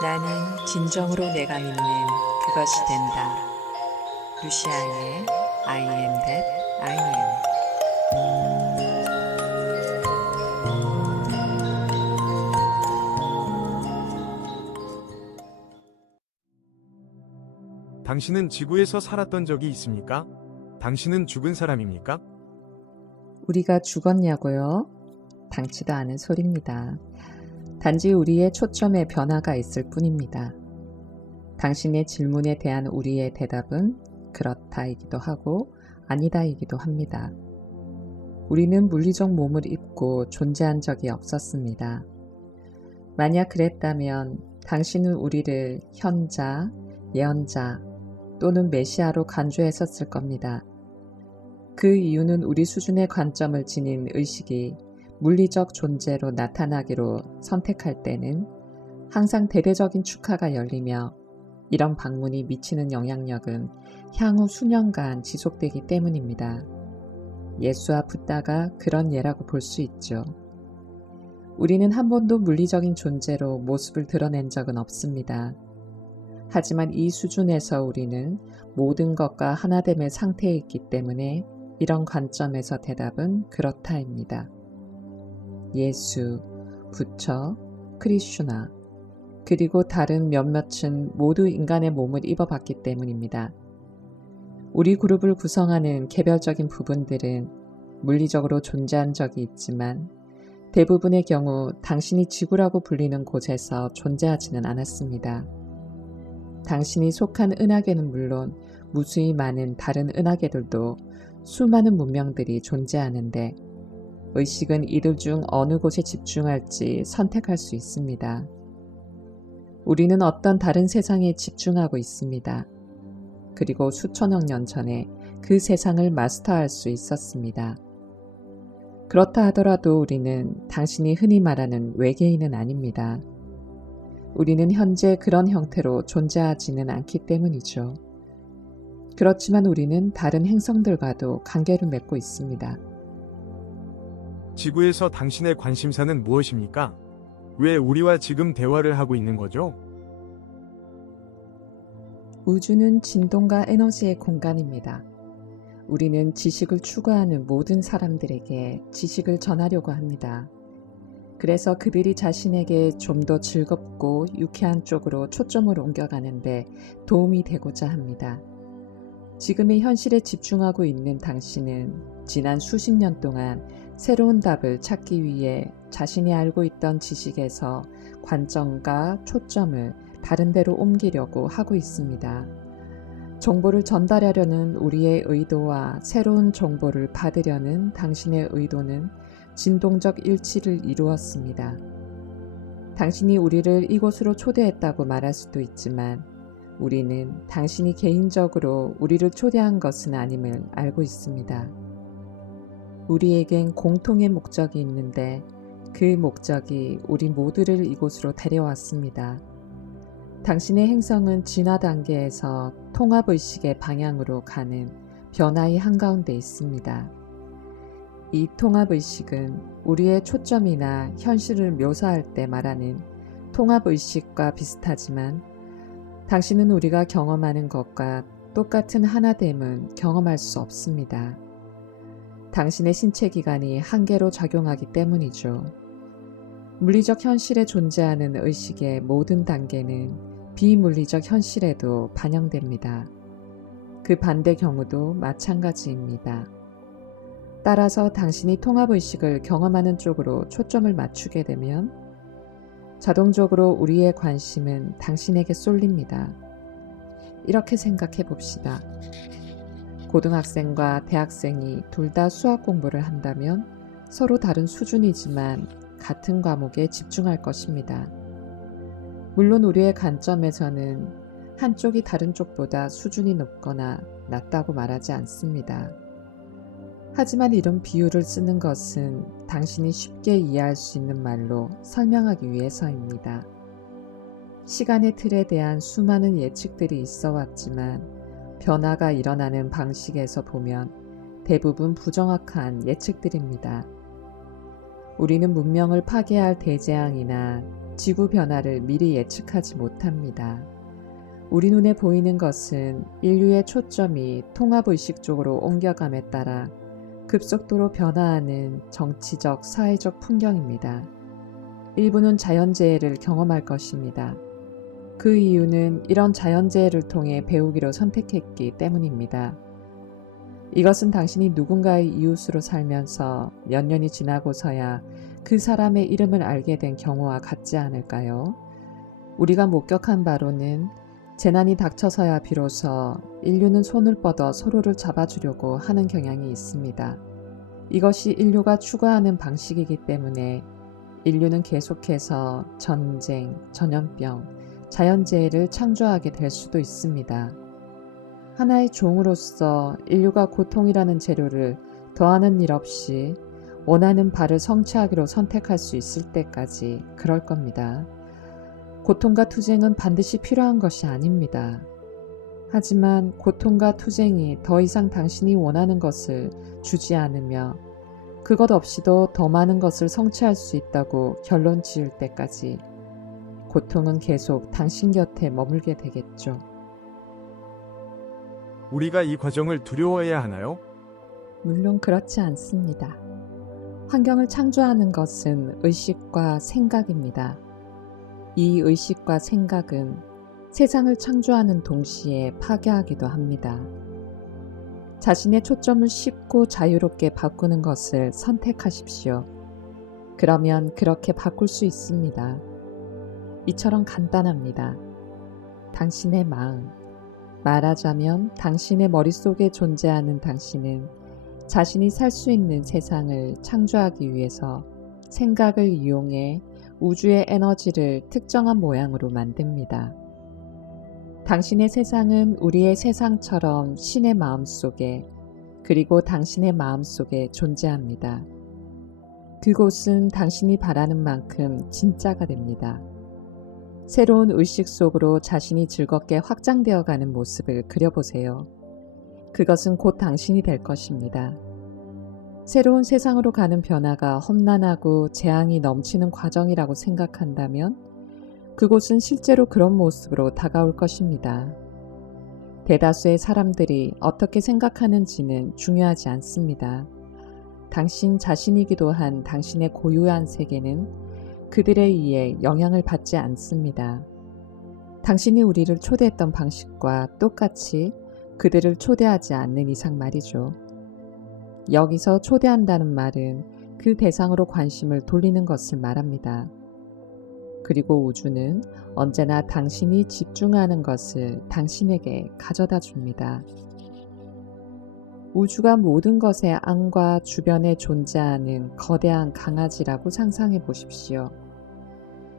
나는 진정으로 내가 믿는 그것이 된다. 루시아의 I am that I am. 당신은 지구에서 살았던 적이 있습니까? 당신은 죽은 사람입니까? 우리가 죽었냐고요? 당치도 않은 소리입니다. 단지 우리의 초점에 변화가 있을 뿐입니다. 당신의 질문에 대한 우리의 대답은 그렇다이기도 하고 아니다이기도 합니다. 우리는 물리적 몸을 입고 존재한 적이 없었습니다. 만약 그랬다면 당신은 우리를 현자, 예언자 또는 메시아로 간주했었을 겁니다. 그 이유는 우리 수준의 관점을 지닌 의식이 물리적 존재로 나타나기로 선택할 때는 항상 대대적인 축하가 열리며 이런 방문이 미치는 영향력은 향후 수년간 지속되기 때문입니다. 예수와 붓다가 그런 예라고 볼 수 있죠. 우리는 한 번도 물리적인 존재로 모습을 드러낸 적은 없습니다. 하지만 이 수준에서 우리는 모든 것과 하나됨의 상태에 있기 때문에 이런 관점에서 대답은 그렇다입니다. 예수, 부처, 크리슈나, 그리고 다른 몇몇은 모두 인간의 몸을 입어봤기 때문입니다. 우리 그룹을 구성하는 개별적인 부분들은 물리적으로 존재한 적이 있지만 대부분의 경우 당신이 지구라고 불리는 곳에서 존재하지는 않았습니다. 당신이 속한 은하계는 물론 무수히 많은 다른 은하계들도 수많은 문명들이 존재하는데 의식은 이들 중 어느 곳에 집중할지 선택할 수 있습니다. 우리는 어떤 다른 세상에 집중하고 있습니다. 그리고 수천억 년 전에 그 세상을 마스터할 수 있었습니다. 그렇다 하더라도 우리는 당신이 흔히 말하는 외계인은 아닙니다. 우리는 현재 그런 형태로 존재하지는 않기 때문이죠. 그렇지만 우리는 다른 행성들과도 관계를 맺고 있습니다. 지구에서 당신의 관심사는 무엇입니까? 왜 우리와 지금 대화를 하고 있는 거죠? 우주는 진동과 에너지의 공간입니다. 우리는 지식을 추구하는 모든 사람들에게 지식을 전하려고 합니다. 그래서 그들이 자신에게 좀 더 즐겁고 유쾌한 쪽으로 초점을 옮겨가는데 도움이 되고자 합니다. 지금의 현실에 집중하고 있는 당신은 지난 수십 년 동안 새로운 답을 찾기 위해 자신이 알고 있던 지식에서 관점과 초점을 다른 데로 옮기려고 하고 있습니다. 정보를 전달하려는 우리의 의도와 새로운 정보를 받으려는 당신의 의도는 진동적 일치를 이루었습니다. 당신이 우리를 이곳으로 초대했다고 말할 수도 있지만 우리는 당신이 개인적으로 우리를 초대한 것은 아님을 알고 있습니다. 우리에겐 공통의 목적이 있는데 그 목적이 우리 모두를 이곳으로 데려왔습니다. 당신의 행성은 진화 단계에서 통합의식의 방향으로 가는 변화의 한가운데 있습니다. 이 통합의식은 우리의 초점이나 현실을 묘사할 때 말하는 통합의식과 비슷하지만 당신은 우리가 경험하는 것과 똑같은 하나됨은 경험할 수 없습니다. 당신의 신체 기관이 한계로 작용하기 때문이죠. 물리적 현실에 존재하는 의식의 모든 단계는 비물리적 현실에도 반영됩니다. 그 반대 경우도 마찬가지입니다. 따라서 당신이 통합의식을 경험하는 쪽으로 초점을 맞추게 되면 자동적으로 우리의 관심은 당신에게 쏠립니다. 이렇게 생각해 봅시다. 고등학생과 대학생이 둘 다 수학 공부를 한다면 서로 다른 수준이지만 같은 과목에 집중할 것입니다. 물론 우리의 관점에서는 한쪽이 다른 쪽보다 수준이 높거나 낮다고 말하지 않습니다. 하지만 이런 비유를 쓰는 것은 당신이 쉽게 이해할 수 있는 말로 설명하기 위해서입니다. 시간의 틀에 대한 수많은 예측들이 있어 왔지만 변화가 일어나는 방식에서 보면 대부분 부정확한 예측들입니다. 우리는 문명을 파괴할 대재앙이나 지구 변화를 미리 예측하지 못합니다. 우리 눈에 보이는 것은 인류의 초점이 통합의식 쪽으로 옮겨감에 따라 급속도로 변화하는 정치적, 사회적 풍경입니다. 일부는 자연재해를 경험할 것입니다. 그 이유는 이런 자연재해를 통해 배우기로 선택했기 때문입니다. 이것은 당신이 누군가의 이웃으로 살면서 몇 년이 지나고서야 그 사람의 이름을 알게 된 경우와 같지 않을까요? 우리가 목격한 바로는 재난이 닥쳐서야 비로소 인류는 손을 뻗어 서로를 잡아주려고 하는 경향이 있습니다. 이것이 인류가 추구하는 방식이기 때문에 인류는 계속해서 전쟁, 전염병, 자연재해를 창조하게 될 수도 있습니다. 하나의 종으로서 인류가 고통이라는 재료를 더하는 일 없이 원하는 바를 성취하기로 선택할 수 있을 때까지 그럴 겁니다. 고통과 투쟁은 반드시 필요한 것이 아닙니다. 하지만 고통과 투쟁이 더 이상 당신이 원하는 것을 주지 않으며 그것 없이도 더 많은 것을 성취할 수 있다고 결론 지을 때까지 고통은 계속 당신 곁에 머물게 되겠죠. 우리가 이 과정을 두려워해야 하나요? 물론 그렇지 않습니다. 환경을 창조하는 것은 의식과 생각입니다. 이 의식과 생각은 세상을 창조하는 동시에 파괴하기도 합니다. 자신의 초점을 쉽고 자유롭게 바꾸는 것을 선택하십시오. 그러면 그렇게 바꿀 수 있습니다. 이처럼 간단합니다. 당신의 마음, 말하자면 당신의 머릿속에 존재하는 당신은 자신이 살 수 있는 세상을 창조하기 위해서 생각을 이용해 우주의 에너지를 특정한 모양으로 만듭니다. 당신의 세상은 우리의 세상처럼 신의 마음속에 그리고 당신의 마음속에 존재합니다. 그곳은 당신이 바라는 만큼 진짜가 됩니다. 새로운 의식 속으로 자신이 즐겁게 확장되어 가는 모습을 그려보세요. 그것은 곧 당신이 될 것입니다. 새로운 세상으로 가는 변화가 험난하고 재앙이 넘치는 과정이라고 생각한다면 그곳은 실제로 그런 모습으로 다가올 것입니다. 대다수의 사람들이 어떻게 생각하는지는 중요하지 않습니다. 당신 자신이기도 한 당신의 고유한 세계는 그들에 의해 영향을 받지 않습니다. 당신이 우리를 초대했던 방식과 똑같이 그들을 초대하지 않는 이상 말이죠. 여기서 초대한다는 말은 그 대상으로 관심을 돌리는 것을 말합니다. 그리고 우주는 언제나 당신이 집중하는 것을 당신에게 가져다 줍니다. 우주가 모든 것의 안과 주변에 존재하는 거대한 강아지라고 상상해 보십시오.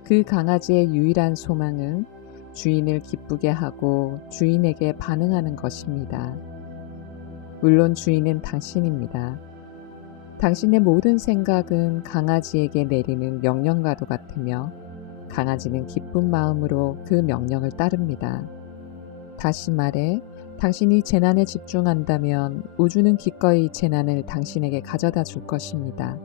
그 강아지의 유일한 소망은 주인을 기쁘게 하고 주인에게 반응하는 것입니다. 물론 주인은 당신입니다. 당신의 모든 생각은 강아지에게 내리는 명령과도 같으며 강아지는 기쁜 마음으로 그 명령을 따릅니다. 다시 말해 당신이 재난에 집중한다면 우주는 기꺼이 재난을 당신에게 가져다 줄 것입니다.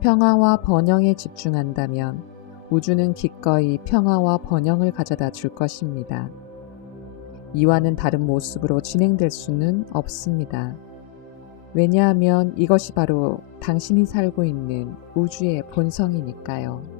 평화와 번영에 집중한다면 우주는 기꺼이 평화와 번영을 가져다 줄 것입니다. 이와는 다른 모습으로 진행될 수는 없습니다. 왜냐하면 이것이 바로 당신이 살고 있는 우주의 본성이니까요.